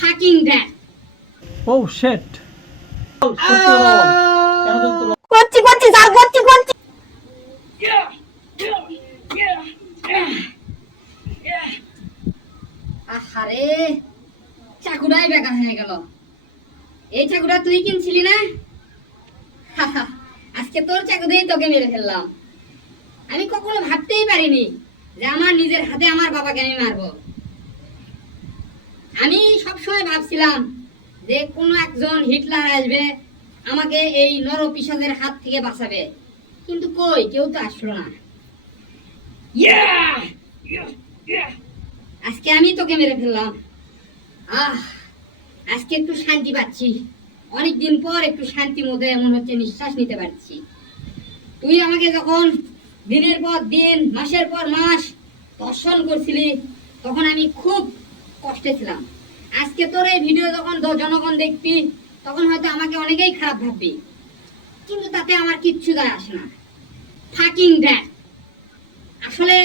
fucking that. Oh shit. করছি sir করছি আহারে চাকুটাই বেকার হয়ে গেল। এই চাকুটা তুই কিনছিলি না? আজকে তোর চাকু দিয়ে তোকে মেরে ফেললাম। আমি কখনো ভাবতেই পারিনি যে আমার নিজের হাতে আমার বাবাকে আমি মারবো। আমি সবসময় ভাবছিলাম যে কোনো একজন হিটলার আসবে আমাকে এই নরপিশাচের হাত থেকে বাঁচাবে, কিন্তু কই কেউ তো আসলো না। আজকে আমি তোকে মেরে ফেললাম। আজকে একটু শান্তি পাচ্ছি, অনেকদিন পর একটু শান্তি মধ্যে মনে হচ্ছে নিঃশ্বাস নিতে পারছি। তুই আমাকে যখন দিনের পর দিন মাসের পর মাস দর্শন করছিলি তখন আমি খুব কষ্টে ছিলাম। আজকে তোর এই ভিডিও যখন জনগণ দেখবি তখন হয়তো আমাকে অনেকেই খারাপ ভাববি, কিন্তু তাতে আমার কিচ্ছু যায় আসে না। Fucking that. আসলে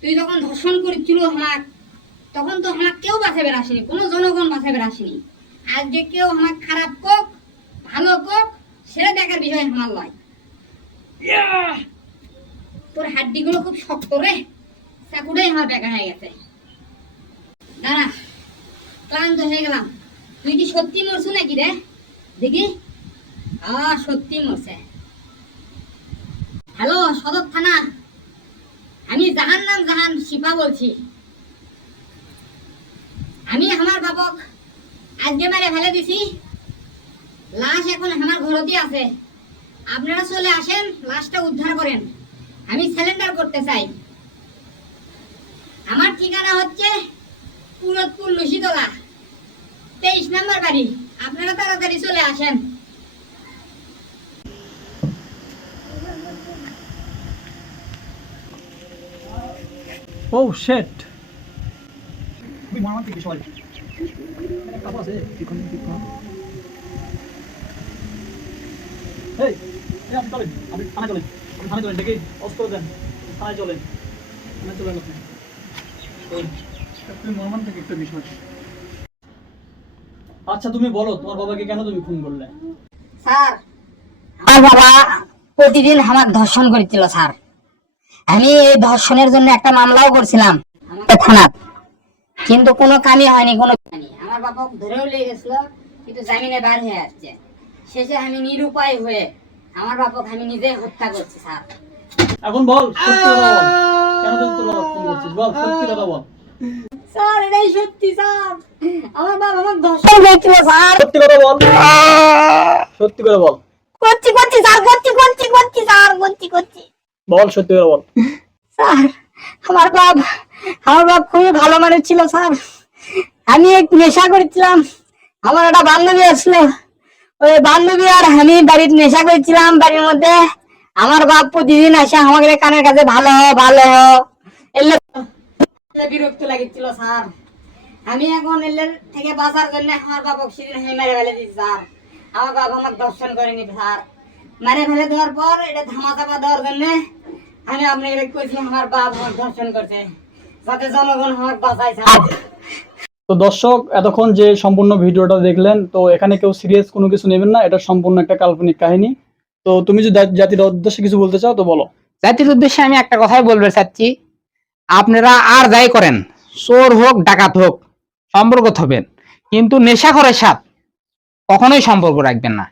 তুই যখন ধর্ষণ করছিল আমার, তখন তো আমার কেউ বাঁচাবে আসেনি, কোনো জনগণ বাঁচাবে আসেনি। আজকে কেউ আমার খারাপ কোক ভালো কোক সেটা দেখার বিষয় আমার লয়। তোর হাড্ডিগুলো খুব শক্ত রে, চাকুটাই আমার বেকা হয়ে গেছে। দাঁড়া, ক্লান্ত হয়ে গেলাম। তুই কি সত্যি মরছু নাকি রে? দেখি। সত্যি মরছে। হ্যালো সদর থানা, আমি জাহান শিপা বলছি। আমি আমার বাবক আজকে মারে ফেলে দিছি, লাশ এখন আমার ঘরতেই আছে। আপনারা চলে আসেন, লাশটা উদ্ধার করেন। আমি সিলিন্ডার করতে চাই। আমার ঠিকানা হচ্ছে পুরোদপুর লুসিতলা 23 নম্বর বাড়ি। আপনারা তাড়াতাড়ি চলে আসেন। Oh shit. আচ্ছা তুমি বলো তোমার বাবাকে কেন তুমি খুন করলে? স্যার, আমার বাবা প্রতিদিন আমার ধর্ষণ করেছিল স্যার। আমি এই ধর্ষণের জন্য একটা মামলাও করছিলাম আমাদের থানাত, কিন্তু কোনো কামই হয়নি। আমার বাবা ধরেও নিয়ে গেছিল, কিন্তু জামিনে বার হয়ে আসছে। শেষে আমি নিরুপায় হয়ে আমার বাবাকে আমি নিজে হত্যা করছি স্যার। এখন বল সত্যি কথা বল, কেন তুই তোর বাবা খুন করছিস? বল সত্যি কথা বল। স্যার এটাই সত্যি স্যার, আমার বাবা আমাকে ধর্ষণ করেছিল স্যার। সত্যি কথা বল, সত্যি করে বল। করছি স্যার, করছি স্যার, করছি। বল সত্যি করে বল। স্যার আমার বাপ খুবই ভালো মানুষ ছিল স্যার। আমি এক নেশা করেছিলাম, আমার একটা বান্ধবী আসলো, ওই বান্ধবী আর আমি বাড়িতে নেশা করেছিলাম। বাড়ির মধ্যে আমার বাপ প্রতিদিন আসে আমাকে কানের কাছে ভালো এলে বিরক্ত লাগছিল স্যার। আমি এখন এলে থেকে বাঁচার জন্য আমার বাপক সেদিন আমি মেরে ফেলে দিচ্ছি স্যার। আমার বাবা আমাকে দর্শন করেনি স্যার। মেরে ফেলে দেওয়ার পর এটা ধামাচাপা দেওয়ার জন্য আমি আপনাকে কইছি আমার বাপ আমার দর্শন করছে, যাতে জনগণ আমাকে বাঁচায় স্যার। তো দর্শক এতক্ষণ যে সম্পূর্ণ ভিডিওটা দেখলেন, তো এখানে কেউ সিরিয়াস কোনো কিছু নেবেন না, এটা সম্পূর্ণ একটা কাল্পনিক কাহিনী। তো তুমি যদি জাতির উদ্দেশ্যে কিছু বলতে চাও তো বলো। জাতির উদ্দেশ্যে আমি একটা কথাই বলতে চাচ্ছি, আপনারা আর যাই করেন, চোর হোক ডাকাত হোক, সম্পর্ক হবেন, কিন্তু নেশাখোরের সাথে কখনোই সম্পর্ক রাখবেন না।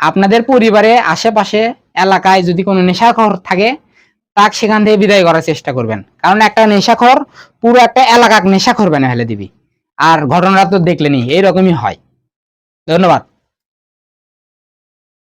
আপনাদের পরিবারে আশেপাশে এলাকায় যদি কোনো নেশাখোর থাকে তাকে সেখান থেকে বিদায় করার চেষ্টা করবেন, কারণ একটা নেশাখোর পুরো একটা এলাকা নেশাখোর বানিয়ে ফেলে দিবি। আর ঘটনাটা তো দেখলেনি, এইরকমই হয়। ধন্যবাদ।